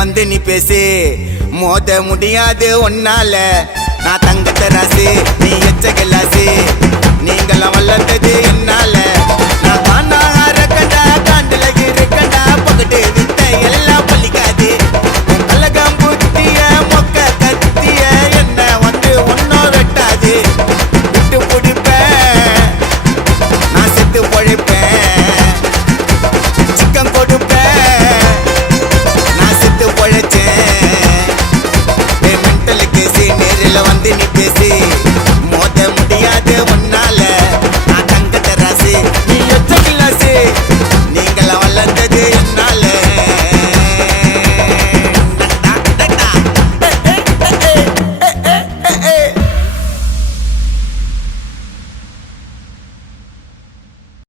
வந்து நீ பேசு மோத முடியாது ஒன்னால நான் தங்க தராசு நீ எச்ச கலாசு நீங்களாம் வளர்த்தது என்னால